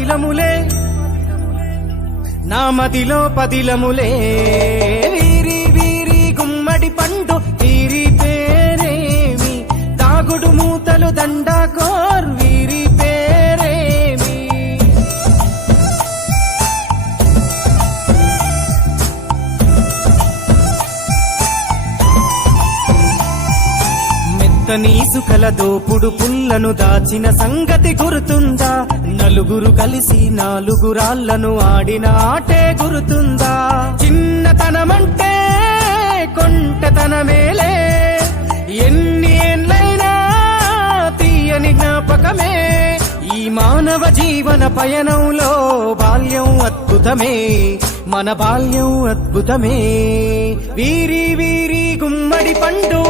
పదిలములే నా మదిలో పదిలములే వీరి వీరి గుమ్మడి పండు వీరి పేరేమి దాగుడు మూతలు దండాకోర్ వీరి పేరేమి నీసుకల దోపుడు పుల్లను దాచిన సంగతి గుర్తుందా నలుగురు కలిసి నాలుగురాళ్లను ఆడిన ఆటే గుర్తుందా చిన్నతనమంటే కొంటతనమేలే ఎన్ని ఏళ్ళైనా తీయని జ్ఞాపకమే ఈ మానవ జీవన పయనంలో బాల్యం అద్భుతమే మన బాల్యం అద్భుతమే వీరి వీరి గుమ్మడి పండు